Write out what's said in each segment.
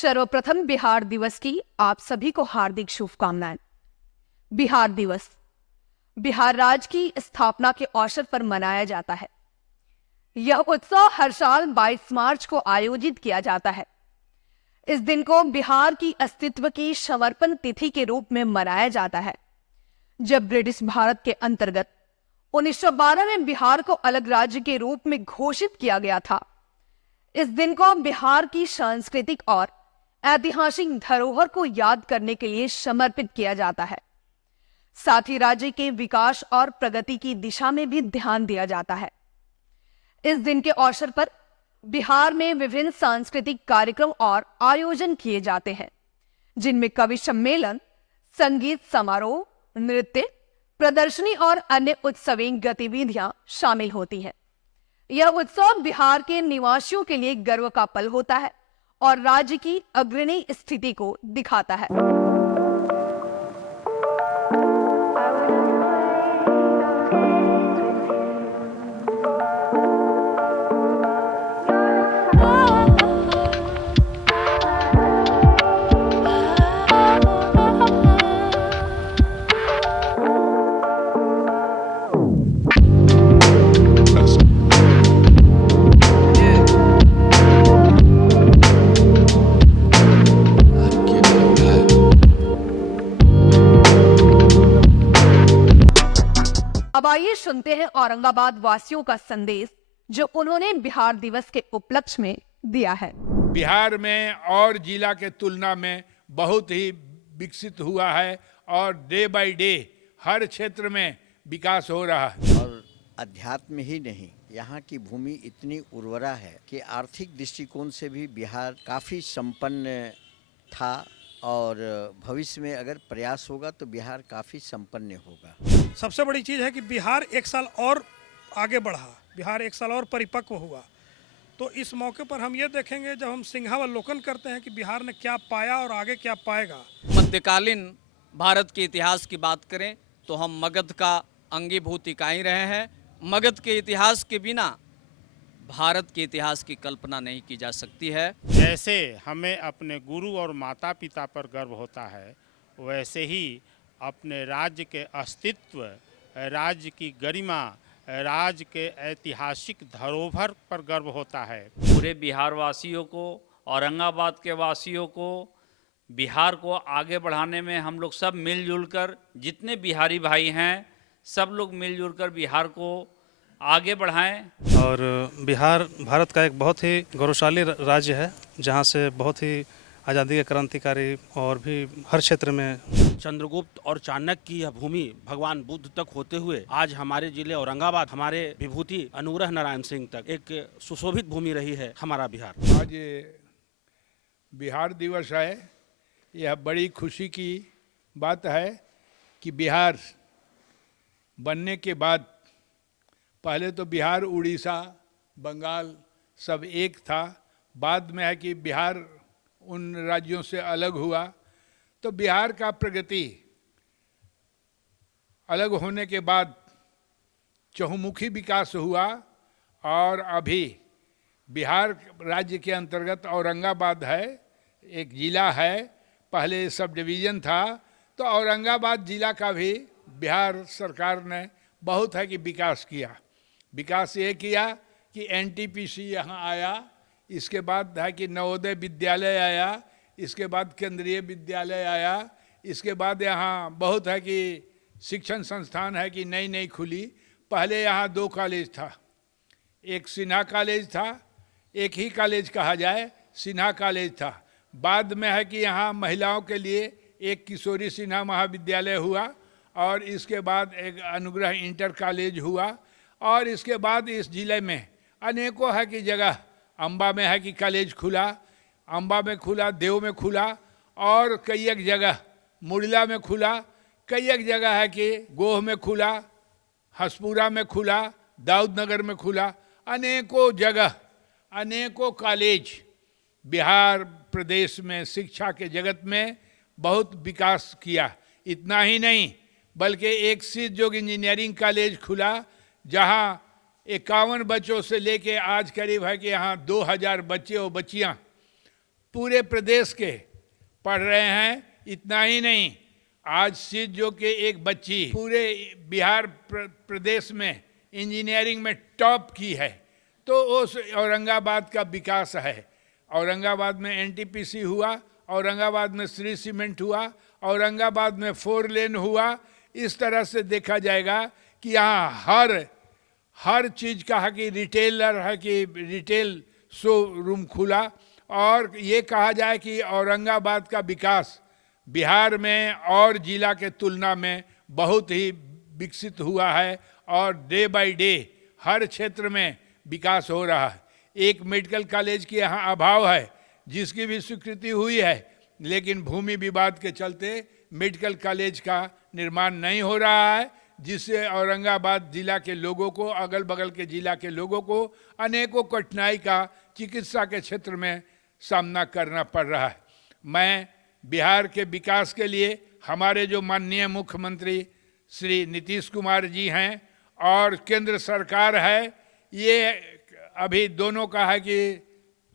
सर्वप्रथम बिहार दिवस की आप सभी को हार्दिक शुभकामनाएं। बिहार दिवस बिहार राज्य की स्थापना के अवसर पर मनाया जाता है। यह उत्सव हर साल 22 मार्च को आयोजित किया जाता है। इस दिन को बिहार की अस्तित्व की समर्पण तिथि के रूप में मनाया जाता है। जब ब्रिटिश भारत के अंतर्गत 1912 में बिहार को अलग राज्य के रूप में घोषित किया गया था। इस दिन को बिहार की सांस्कृतिक और ऐतिहासिक धरोहर को याद करने के लिए समर्पित किया जाता है। साथ ही राज्य के विकास और प्रगति की दिशा में भी ध्यान दिया जाता है। इस दिन के अवसर पर बिहार में विभिन्न सांस्कृतिक कार्यक्रम और आयोजन किए जाते हैं, जिनमें कवि सम्मेलन, संगीत समारोह, नृत्य प्रदर्शनी और अन्य उत्सवीय गतिविधियां शामिल होती हैं। यह उत्सव बिहार के निवासियों के लिए गर्व का पल होता है और राज्य की अग्रणी स्थिति को दिखाता है। अब आइए सुनते हैं औरंगाबाद वासियों का संदेश, जो उन्होंने बिहार दिवस के उपलक्ष्य में दिया है। बिहार में और जिला के तुलना में बहुत ही विकसित हुआ है और डे बाय डे हर क्षेत्र में विकास हो रहा है। और अध्यात्म ही नहीं, यहाँ की भूमि इतनी उर्वरा है कि आर्थिक दृष्टिकोण से भी बिहार काफ़ी संपन्न था और भविष्य में अगर प्रयास होगा तो बिहार काफ़ी संपन्न होगा। सबसे बड़ी चीज़ है कि बिहार एक साल और आगे बढ़ा, बिहार एक साल और परिपक्व हुआ। तो इस मौके पर हम ये देखेंगे, जब हम सिंहावलोकन करते हैं कि बिहार ने क्या पाया और आगे क्या पाएगा। मध्यकालीन भारत के इतिहास की बात करें तो हम मगध का अंगीभूत इकाई रहे हैं। मगध के इतिहास के बिना भारत के इतिहास की कल्पना नहीं की जा सकती है। जैसे हमें अपने गुरु और माता पिता पर गर्व होता है, वैसे ही अपने राज्य के अस्तित्व, राज्य की गरिमा, राज्य के ऐतिहासिक धरोहर पर गर्व होता है। पूरे बिहार वासियों को, औरंगाबाद के वासियों को, बिहार को आगे बढ़ाने में हम लोग सब मिलजुल कर, जितने बिहारी भाई हैं सब लोग मिलजुल कर बिहार को आगे बढ़ाएं। और बिहार भारत का एक बहुत ही गौरवशाली राज्य है, जहां से बहुत ही आज़ादी के क्रांतिकारी और भी हर क्षेत्र में चंद्रगुप्त और चाणक्य की यह भूमि भगवान बुद्ध तक होते हुए आज हमारे जिले औरंगाबाद, हमारे विभूति अनुग्रह नारायण सिंह तक एक सुशोभित भूमि रही है हमारा बिहार। आज बिहार दिवस है। यह बड़ी खुशी की बात है कि बिहार बनने के बाद पहले तो बिहार, उड़ीसा, बंगाल सब एक था। बाद में है कि बिहार उन राज्यों से अलग हुआ, तो बिहार का प्रगति अलग होने के बाद चहुमुखी विकास हुआ और अभी बिहार राज्य के अंतर्गत औरंगाबाद है, एक जिला है। पहले सब डिवीज़न था, तो औरंगाबाद जिला का भी बिहार सरकार ने बहुत है कि विकास किया। विकास ये किया कि एनटीपीसी यहाँ आया, इसके बाद है कि नवोदय विद्यालय आया, इसके बाद केंद्रीय विद्यालय आया, इसके बाद यहाँ बहुत है कि शिक्षण संस्थान है कि नई नई खुली। पहले यहाँ 2 कॉलेज था, एक सिन्हा कॉलेज था, एक ही कॉलेज कहा जाए सिन्हा कॉलेज था। बाद में है कि यहाँ महिलाओं के लिए एक किशोरी सिन्हा महाविद्यालय हुआ और इसके बाद एक अनुग्रह इंटर कॉलेज हुआ। और इसके बाद इस जिले में अनेकों है कि जगह, अम्बा में है कि कॉलेज खुला, अम्बा में खुला, देव में खुला और कई एक जगह मुड़ला में खुला, कई एक जगह है कि गोह में खुला, हसपुरा में खुला, दाऊदनगर में खुला। अनेकों जगह, अनेकों कॉलेज बिहार प्रदेश में शिक्षा के जगत में बहुत विकास किया। इतना ही नहीं बल्कि एक सिद्ध योग इंजीनियरिंग कॉलेज खुला, जहां 51 बच्चों से लेके आज करीब है कि यहाँ 2000 बच्चे और बच्चियां पूरे प्रदेश के पढ़ रहे हैं। इतना ही नहीं, आज सीट जो के एक बच्ची पूरे बिहार प्रदेश में इंजीनियरिंग में टॉप की है, तो उस औरंगाबाद का विकास है। औरंगाबाद में एनटीपीसी हुआ, औरंगाबाद में श्री सीमेंट हुआ, औरंगाबाद में 4 लेन हुआ। इस तरह से देखा जाएगा कि यहाँ हर चीज का है कि रिटेलर है कि रिटेल शोरूम खुला, और ये कहा जाए कि औरंगाबाद का विकास बिहार में और जिला के तुलना में बहुत ही विकसित हुआ है, और डे बाय डे हर क्षेत्र में विकास हो रहा है। एक मेडिकल कॉलेज की यहाँ अभाव है, जिसकी भी स्वीकृति हुई है, लेकिन भूमि विवाद के चलते मेडिकल कॉलेज का निर्माण नहीं हो रहा है, जिससे औरंगाबाद जिला के लोगों को, अगल बगल के जिला के लोगों को अनेकों कठिनाई का चिकित्सा के क्षेत्र में सामना करना पड़ रहा है। मैं बिहार के विकास के लिए हमारे जो माननीय मुख्यमंत्री श्री नीतीश कुमार जी हैं और केंद्र सरकार है, ये अभी दोनों का है कि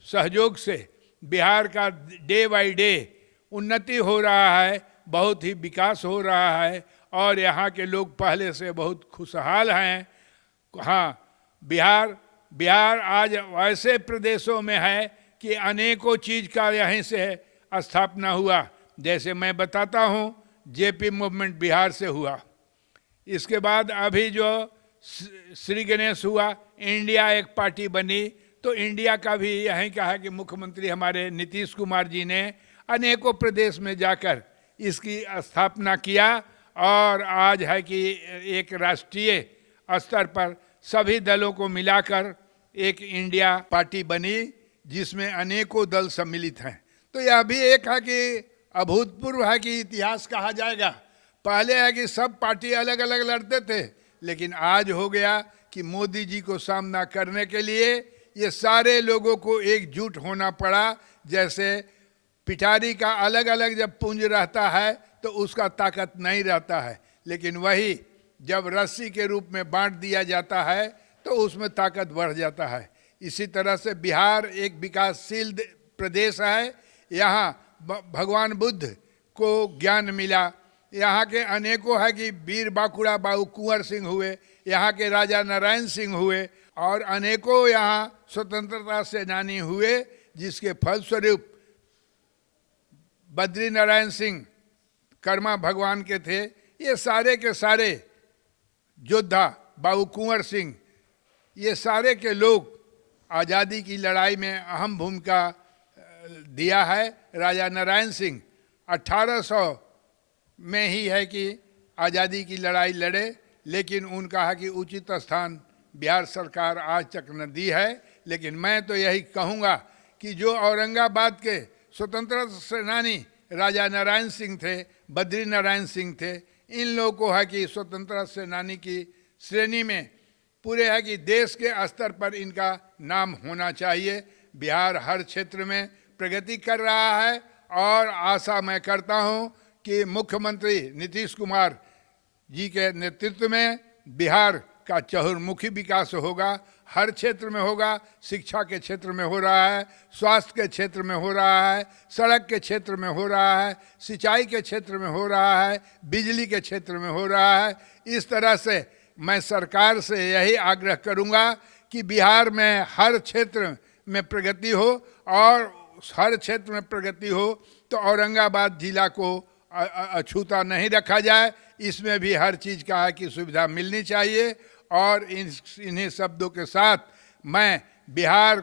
सहयोग से बिहार का डे बाय डे उन्नति हो रहा है, बहुत ही विकास हो रहा है, और यहाँ के लोग पहले से बहुत खुशहाल हैं। हाँ, बिहार आज ऐसे प्रदेशों में है कि अनेकों चीज का यहीं से स्थापना हुआ। जैसे मैं बताता हूँ, जेपी मूवमेंट बिहार से हुआ, इसके बाद अभी जो श्री गणेश हुआ, इंडिया एक पार्टी बनी, तो इंडिया का भी यहीं का है कि मुख्यमंत्री हमारे नीतीश कुमार जी ने अनेकों प्रदेश में जाकर इसकी स्थापना किया, और आज है कि एक राष्ट्रीय स्तर पर सभी दलों को मिलाकर एक इंडिया पार्टी बनी, जिसमें अनेकों दल सम्मिलित हैं। तो यह भी एक है कि अभूतपूर्व है कि इतिहास कहा जाएगा। पहले है कि सब पार्टी अलग अलग लड़ते थे, लेकिन आज हो गया कि मोदी जी को सामना करने के लिए ये सारे लोगों को एकजुट होना पड़ा। जैसे पिटारी का अलग अलग जब पुंज रहता है तो उसका ताकत नहीं रहता है, लेकिन वही जब रस्सी के रूप में बांट दिया जाता है तो उसमें ताकत बढ़ जाता है। इसी तरह से बिहार एक विकासशील प्रदेश है। यहाँ भगवान बुद्ध को ज्ञान मिला, यहाँ के अनेकों है कि वीर बांकुड़ा बाबू कुंवर सिंह हुए, यहाँ के राजा नारायण सिंह हुए, और अनेकों यहाँ स्वतंत्रता सेनानी हुए, जिसके फलस्वरूप बद्री नारायण सिंह कर्मा भगवान के थे। ये सारे के सारे योद्धा, बाबू कुंवर सिंह, ये सारे के लोग आज़ादी की लड़ाई में अहम भूमिका दिया है। राजा नारायण सिंह 1800 में ही है कि आज़ादी की लड़ाई लड़े, लेकिन उनका है कि उचित स्थान बिहार सरकार आज तक न दी है। लेकिन मैं तो यही कहूँगा कि जो औरंगाबाद के स्वतंत्रता सेनानी राजा नारायण सिंह थे, बद्री नारायण सिंह थे, इन लोगों को है कि स्वतंत्रता सेनानी की श्रेणी में पूरे है कि देश के स्तर पर इनका नाम होना चाहिए। बिहार हर क्षेत्र में प्रगति कर रहा है, और आशा मैं करता हूं कि मुख्यमंत्री नीतीश कुमार जी के नेतृत्व में बिहार का चहुर्मुखी विकास होगा, हर क्षेत्र में होगा। शिक्षा के क्षेत्र में हो रहा है, स्वास्थ्य के क्षेत्र में हो रहा है, सड़क के क्षेत्र में हो रहा है, सिंचाई के क्षेत्र में हो रहा है, बिजली के क्षेत्र में हो रहा है। इस तरह से मैं सरकार से यही आग्रह करूंगा कि बिहार में हर क्षेत्र में प्रगति हो, और हर क्षेत्र में प्रगति हो तो औरंगाबाद जिला को अछूता नहीं रखा जाए। इसमें भी हर चीज़ का है कि सुविधा मिलनी चाहिए। और इन्हीं शब्दों के साथ मैं बिहार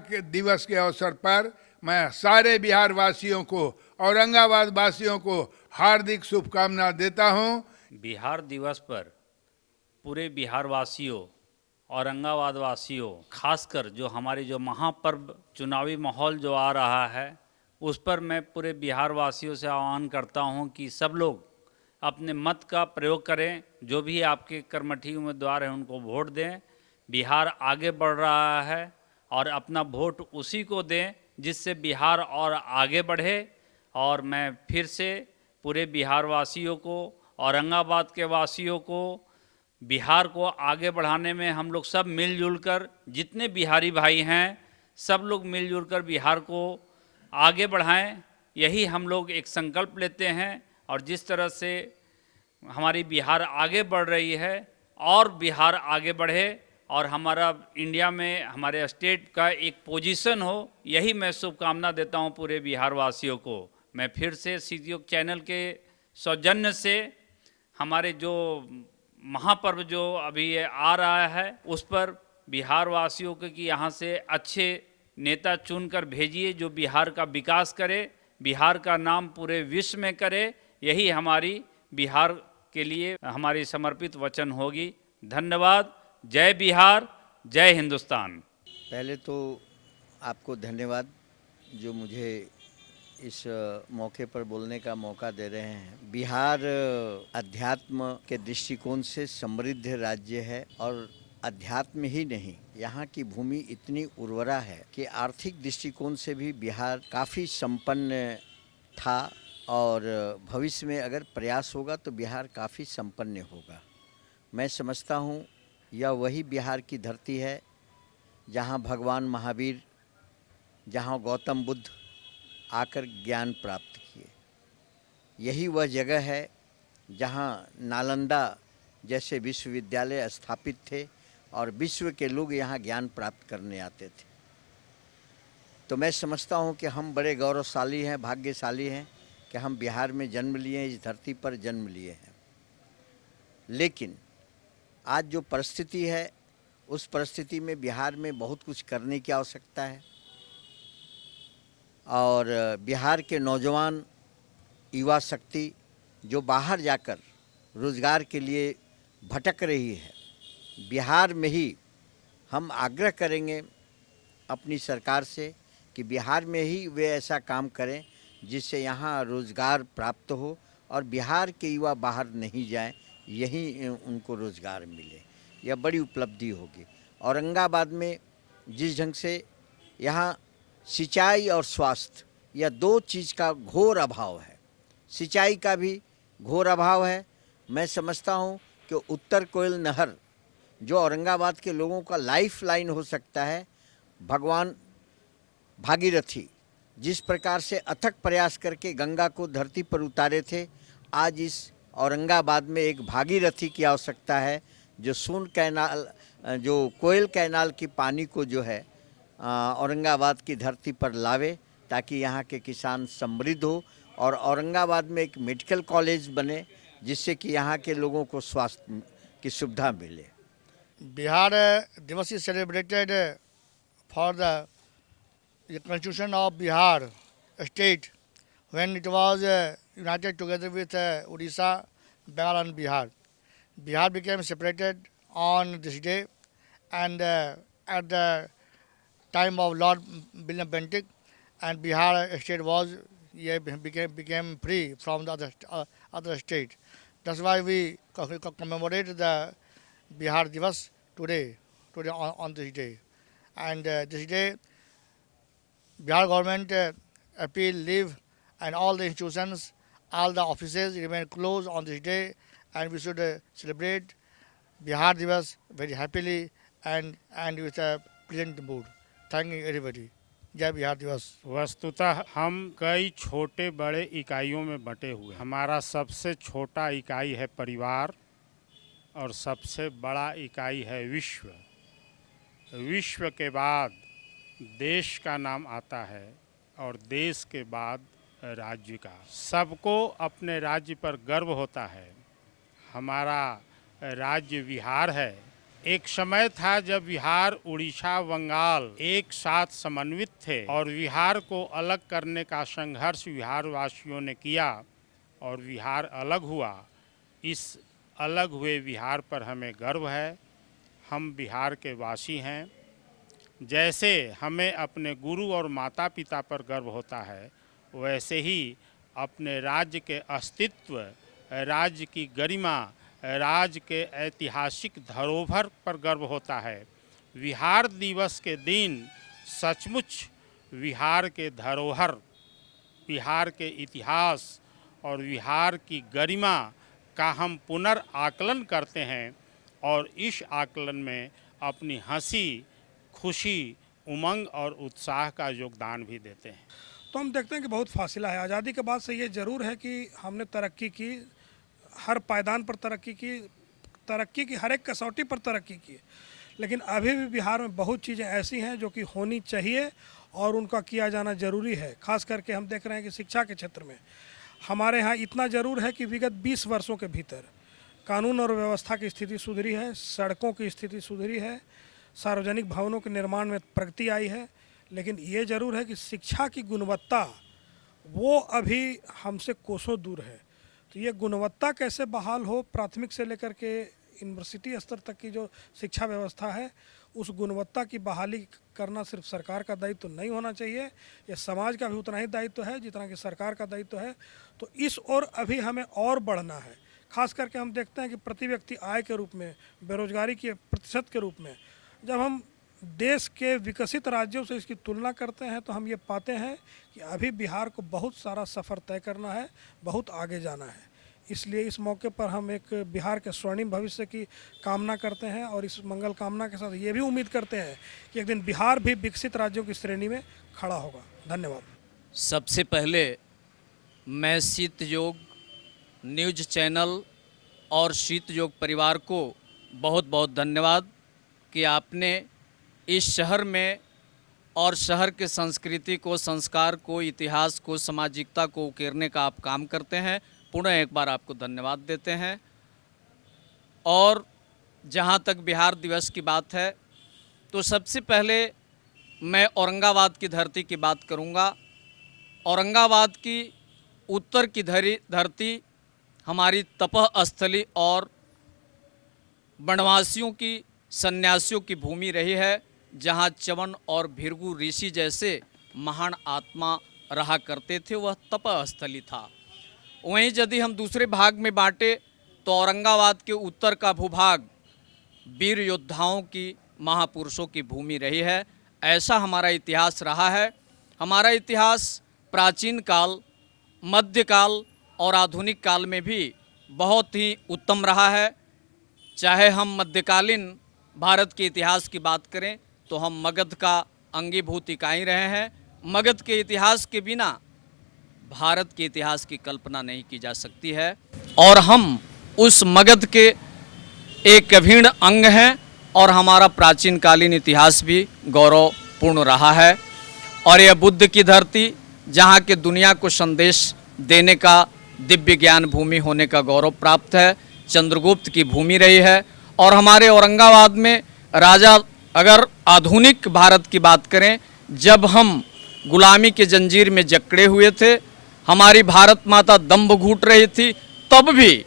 के दिवस के अवसर पर मैं सारे बिहार वासियों को, औरंगाबाद वासियों को हार्दिक शुभकामना देता हूं। बिहार दिवस पर पूरे बिहार वासियों, औरंगाबाद वासियों, खासकर जो हमारी जो महापर्व चुनावी माहौल जो आ रहा है, उस पर मैं पूरे बिहार वासियों से आह्वान करता हूं कि सब लोग अपने मत का प्रयोग करें। जो भी आपके कर्मठी उम्मीदवार हैं उनको वोट दें। बिहार आगे बढ़ रहा है, और अपना वोट उसी को दें जिससे बिहार और आगे बढ़े। और मैं फिर से पूरे बिहार वासियों को, औरंगाबाद के वासियों को, बिहार को आगे बढ़ाने में हम लोग सब मिलजुल कर, जितने बिहारी भाई हैं सब लोग मिलजुल कर बिहार को आगे बढ़ाएं, यही हम लोग एक संकल्प लेते हैं। और जिस तरह से हमारी बिहार आगे बढ़ रही है और बिहार आगे बढ़े और हमारा इंडिया में हमारे स्टेट का एक पोजीशन हो, यही मैं शुभकामना देता हूं पूरे बिहार वासियों को। मैं फिर से सीजीओ चैनल के सौजन्य से हमारे जो महापर्व जो अभी ये आ रहा है उस पर बिहार वासियों को कि यहाँ से अच्छे नेता चुनकर भेजिए जो बिहार का विकास करे, बिहार का नाम पूरे विश्व में करे, यही हमारी बिहार के लिए हमारी समर्पित वचन होगी। धन्यवाद। जय बिहार, जय हिंदुस्तान। पहले तो आपको धन्यवाद जो मुझे इस मौके पर बोलने का मौका दे रहे हैं। बिहार अध्यात्म के दृष्टिकोण से समृद्ध राज्य है और अध्यात्म ही नहीं, यहाँ की भूमि इतनी उर्वरा है कि आर्थिक दृष्टिकोण से भी बिहार काफ़ी संपन्न था और भविष्य में अगर प्रयास होगा तो बिहार काफ़ी संपन्न होगा। मैं समझता हूँ यह वही बिहार की धरती है जहाँ भगवान महावीर, जहाँ गौतम बुद्ध आकर ज्ञान प्राप्त किए। यही वह जगह है जहाँ नालंदा जैसे विश्वविद्यालय स्थापित थे और विश्व के लोग यहाँ ज्ञान प्राप्त करने आते थे। तो मैं समझता हूँ कि हम बड़े गौरवशाली हैं, भाग्यशाली हैं कि हम बिहार में जन्म लिए हैं, इस धरती पर जन्म लिए हैं। लेकिन आज जो परिस्थिति है उस परिस्थिति में बिहार में बहुत कुछ करने की आवश्यकता है और बिहार के नौजवान युवा शक्ति जो बाहर जाकर रोज़गार के लिए भटक रही है, बिहार में ही हम आग्रह करेंगे अपनी सरकार से कि बिहार में ही वे ऐसा काम करें जिससे यहाँ रोज़गार प्राप्त हो और बिहार के युवा बाहर नहीं जाएं, यहीं उनको रोज़गार मिले। यह बड़ी उपलब्धि होगी। औरंगाबाद में जिस ढंग से यहाँ सिंचाई और स्वास्थ्य, यह दो चीज़ का घोर अभाव है। सिंचाई का भी घोर अभाव है। मैं समझता हूँ कि उत्तर कोयल नहर जो औरंगाबाद के लोगों का लाइफ लाइन हो सकता है, भगवान भागीरथी जिस प्रकार से अथक प्रयास करके गंगा को धरती पर उतारे थे, आज इस औरंगाबाद में एक भागीरथी की आवश्यकता है जो सोन कैनाल, जो कोयल कैनाल की पानी को जो है औरंगाबाद की धरती पर लावे ताकि यहाँ के किसान समृद्ध हो और औरंगाबाद में एक मेडिकल कॉलेज बने जिससे कि यहाँ के लोगों को स्वास्थ्य की सुविधा मिले। Bihar Divas is celebrated for the constitution of Bihar state when it was united together with Odisha, Bengal and Bihar. Bihar became separated on this day and at the time of Lord William Bentinck, and Bihar state was became free from the other state. That's why we commemorate the Bihar Divas today on this day. And this day, Bihar government appeal, leave, and all the institutions, all the offices remain closed on this day, and we should celebrate Bihar Divas very happily and with a pleasant mood. Thank you everybody. जय बिहार दिवस। वस्तुतः हम कई छोटे बड़े इकाइयों में बंटे हुए। हमारा सबसे छोटा इकाई है परिवार और सबसे बड़ा इकाई है विश्व। विश्व के बाद देश का नाम आता है और देश के बाद राज्य का। सबको अपने राज्य पर गर्व होता है। हमारा राज्य बिहार है। एक समय था जब बिहार, उड़ीसा, बंगाल एक साथ समन्वित थे और बिहार को अलग करने का संघर्ष बिहार वासियों ने किया और बिहार अलग हुआ। इस अलग हुए बिहार पर हमें गर्व है। हम बिहार के वासी हैं। जैसे हमें अपने गुरु और माता पिता पर गर्व होता है, वैसे ही अपने राज्य के अस्तित्व, राज्य की गरिमा, राज्य के ऐतिहासिक धरोहर पर गर्व होता है। बिहार दिवस के दिन सचमुच बिहार के धरोहर, बिहार के इतिहास और बिहार की गरिमा का हम पुनर्आकलन करते हैं और इस आकलन में अपनी हंसी, खुशी उमंग और उत्साह का योगदान भी देते हैं। तो हम देखते हैं कि बहुत फासला है। आज़ादी के बाद से ये ज़रूर है कि हमने तरक्की की, हर पायदान पर तरक्की की हर एक कसौटी पर तरक्की की, लेकिन अभी भी बिहार में बहुत चीज़ें ऐसी हैं जो कि होनी चाहिए और उनका किया जाना ज़रूरी है। खास करके हम देख रहे हैं कि शिक्षा के क्षेत्र में हमारे यहाँ इतना ज़रूर है कि विगत 20 वर्षों के भीतर कानून और व्यवस्था की स्थिति सुधरी है, सड़कों की स्थिति सुधरी है, सार्वजनिक भवनों के निर्माण में प्रगति आई है, लेकिन ये ज़रूर है कि शिक्षा की गुणवत्ता वो अभी हमसे कोसों दूर है। तो ये गुणवत्ता कैसे बहाल हो, प्राथमिक से लेकर के यूनिवर्सिटी स्तर तक की जो शिक्षा व्यवस्था है, उस गुणवत्ता की बहाली करना सिर्फ सरकार का दायित्व नहीं होना चाहिए, ये समाज का भी उतना ही दायित्व है जितना कि सरकार का दायित्व है। तो इस ओर अभी हमें और बढ़ना है। खास करके हम देखते हैं कि प्रति व्यक्ति आय के रूप में, बेरोजगारी के प्रतिशत के रूप में, जब हम देश के विकसित राज्यों से इसकी तुलना करते हैं तो हम ये पाते हैं कि अभी बिहार को बहुत सारा सफ़र तय करना है, बहुत आगे जाना है। इसलिए इस मौके पर हम एक बिहार के स्वर्णिम भविष्य की कामना करते हैं और इस मंगल कामना के साथ ये भी उम्मीद करते हैं कि एक दिन बिहार भी विकसित राज्यों की श्रेणी में खड़ा होगा। धन्यवाद। सबसे पहले मैं शीत योग न्यूज़ चैनल और शीत योग परिवार को बहुत बहुत धन्यवाद कि आपने इस शहर में और शहर के संस्कृति को, संस्कार को, इतिहास को, सामाजिकता को उकेरने का आप काम करते हैं। पुनः एक बार आपको धन्यवाद देते हैं। और जहाँ तक बिहार दिवस की बात है तो सबसे पहले मैं औरंगाबाद की धरती की बात करूँगा। औरंगाबाद की उत्तर की धरती हमारी तपः स्थली और वनवासियों की, सन्यासियों की भूमि रही है, जहाँ च्यवन और भृगु ऋषि जैसे महान आत्मा रहा करते थे, वह तपः स्थली था। वहीं यदि हम दूसरे भाग में बांटे तो औरंगाबाद के उत्तर का भूभाग वीर योद्धाओं की, महापुरुषों की भूमि रही है। ऐसा हमारा इतिहास रहा है। हमारा इतिहास प्राचीन काल, मध्यकाल और आधुनिक काल में भी बहुत ही उत्तम रहा है। चाहे हम मध्यकालीन भारत के इतिहास की बात करें तो हम मगध का अंगीभूत इकाई रहे हैं। मगध के इतिहास के बिना भारत के इतिहास की कल्पना नहीं की जा सकती है और हम उस मगध के एक अभिन्न अंग हैं और हमारा प्राचीन कालीन इतिहास भी गौरवपूर्ण रहा है। और यह बुद्ध की धरती, जहाँ के दुनिया को संदेश देने का दिव्य ज्ञान भूमि होने का गौरव प्राप्त है, चंद्रगुप्त की भूमि रही है। और हमारे औरंगाबाद में राजा, अगर आधुनिक भारत की बात करें, जब हम गुलामी के जंजीर में जकड़े हुए थे, हमारी भारत माता दम्भ घूट रही थी, तब भी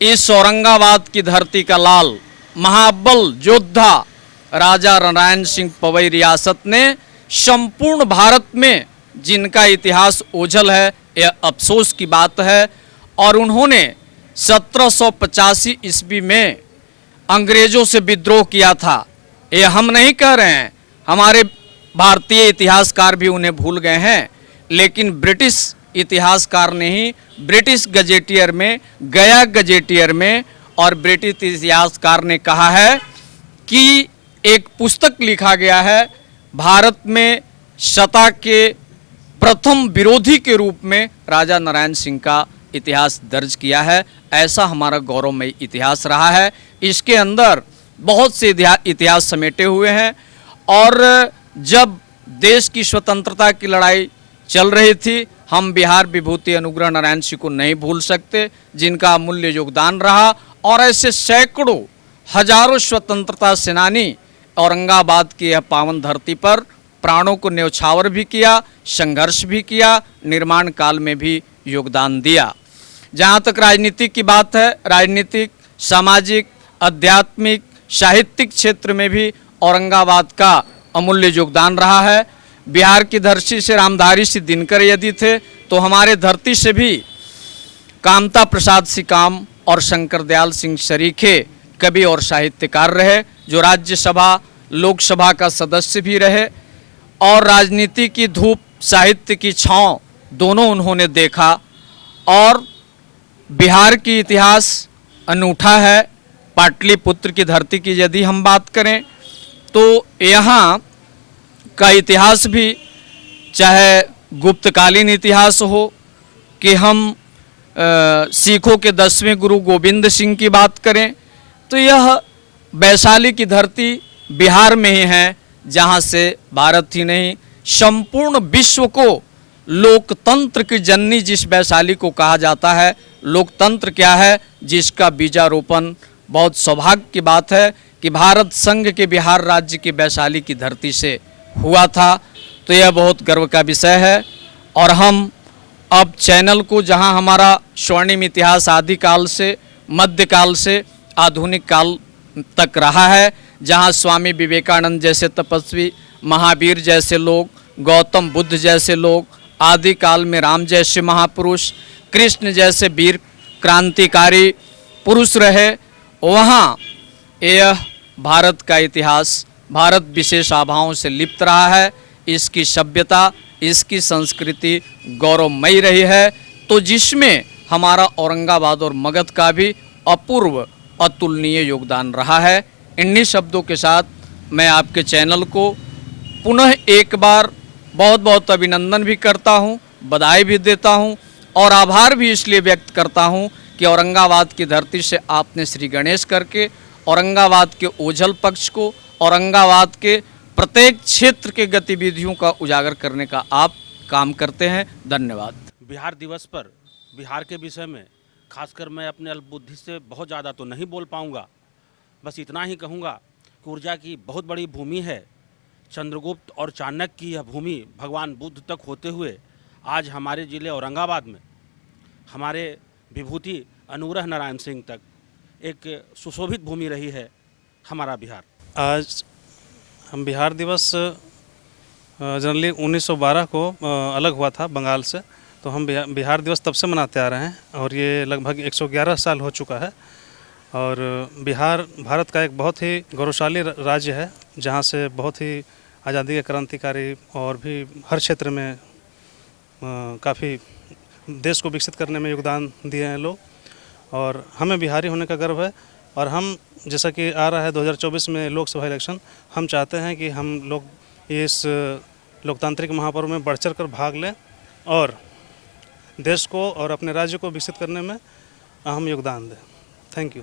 इस औरंगाबाद की धरती का लाल महाबल योद्धा राजा नारायण सिंह पवई रियासत ने संपूर्ण भारत में, जिनका इतिहास ओझल है, यह अफसोस की बात है। और उन्होंने 1785 ईस्वी में अंग्रेजों से विद्रोह किया था। ये हम नहीं कह रहे हैं, हमारे भारतीय इतिहासकार भी उन्हें भूल गए हैं, लेकिन ब्रिटिश इतिहासकार ने ही ब्रिटिश गजेटियर में, गया गजेटियर में, और ब्रिटिश इतिहासकार ने कहा है कि एक पुस्तक लिखा गया है, भारत में सत्ता के प्रथम विरोधी के रूप में राजा नारायण सिंह का इतिहास दर्ज किया है। ऐसा हमारा गौरवमय इतिहास रहा है। इसके अंदर बहुत से इतिहास समेटे हुए हैं। और जब देश की स्वतंत्रता की लड़ाई चल रही थी, हम बिहार विभूति अनुग्रह नारायण सिंह को नहीं भूल सकते, जिनका अमूल्य योगदान रहा। और ऐसे सैकड़ों, हजारों स्वतंत्रता सेनानी औरंगाबाद की यह पावन धरती पर प्राणों को न्यौछावर भी किया, संघर्ष भी किया, निर्माण काल में भी योगदान दिया। जहाँ तक राजनीति की बात है, राजनीतिक, सामाजिक, आध्यात्मिक, साहित्यिक क्षेत्र में भी औरंगाबाद का अमूल्य योगदान रहा है। बिहार की धरती से रामधारी सिंह दिनकर यदि थे, तो हमारे धरती से भी कामता प्रसाद सिकाम और शंकर दयाल सिंह सरीखे कवि और साहित्यकार रहे, जो राज्यसभा, लोकसभा का सदस्य भी रहे। और राजनीति की धूप, साहित्य की छांव दोनों उन्होंने देखा। और बिहार की इतिहास अनूठा है। पाटलिपुत्र की धरती की यदि हम बात करें तो यहाँ का इतिहास भी, चाहे गुप्तकालीन इतिहास हो कि हम सिखों के 10वें गुरु गोविंद सिंह की बात करें, तो यह वैशाली की धरती बिहार में ही है, जहाँ से भारत ही नहीं संपूर्ण विश्व को लोकतंत्र की जननी जिस वैशाली को कहा जाता है, लोकतंत्र क्या है जिसका बीजारोपण बहुत सौभाग्य की बात है कि भारत संघ के बिहार राज्य की वैशाली की धरती से हुआ था। तो यह बहुत गर्व का विषय है। और हम अब चैनल को, जहां हमारा स्वर्णिम इतिहास आदिकाल से मध्यकाल से आधुनिक काल तक रहा है, जहां स्वामी विवेकानंद जैसे तपस्वी, महावीर जैसे लोग, गौतम बुद्ध जैसे लोग, आदिकाल में राम जैसे महापुरुष, कृष्ण जैसे वीर क्रांतिकारी पुरुष रहे, वहाँ यह भारत का इतिहास, भारत विशेष आभाओं से लिप्त रहा है। इसकी सभ्यता, इसकी संस्कृति गौरवमयी रही है, तो जिसमें हमारा औरंगाबाद और मगध का भी अपूर्व अतुलनीय योगदान रहा है। इन्हीं शब्दों के साथ मैं आपके चैनल को पुनः एक बार बहुत बहुत अभिनंदन भी करता हूं, बधाई भी देता हूं और आभार भी इसलिए व्यक्त करता हूं कि औरंगाबाद की धरती से आपने श्री गणेश करके औरंगाबाद के ओझल पक्ष को, औरंगाबाद के प्रत्येक क्षेत्र के गतिविधियों का उजागर करने का आप काम करते हैं। धन्यवाद। बिहार दिवस पर बिहार के विषय में खासकर मैं अपने अल्पबुद्धि से बहुत ज़्यादा तो नहीं बोल पाऊंगा, बस इतना ही कहूंगा कि ऊर्जा की बहुत बड़ी भूमि है। चंद्रगुप्त और चाणक्य की यह भूमि भगवान बुद्ध तक होते हुए आज हमारे ज़िले औरंगाबाद में, हमारे विभूति अनुग्रह नारायण सिंह तक एक सुशोभित भूमि रही है हमारा बिहार। आज हम बिहार दिवस जनरली 1912 को अलग हुआ था बंगाल से, तो हम बिहार दिवस तब से मनाते आ रहे हैं और ये लगभग 111 साल हो चुका है। और बिहार भारत का एक बहुत ही गौरवशाली राज्य है, जहाँ से बहुत ही आज़ादी के क्रांतिकारी और भी हर क्षेत्र में काफ़ी देश को विकसित करने में योगदान दिए हैं लोग, और हमें बिहारी होने का गर्व है। और हम, जैसा कि आ रहा है 2024 में लोकसभा इलेक्शन, हम चाहते हैं कि हम लोग इस लोकतांत्रिक महापर्व में बढ़ चढ़ कर भाग लें और देश को और अपने राज्य को विकसित करने में अहम योगदान दें। Thank you.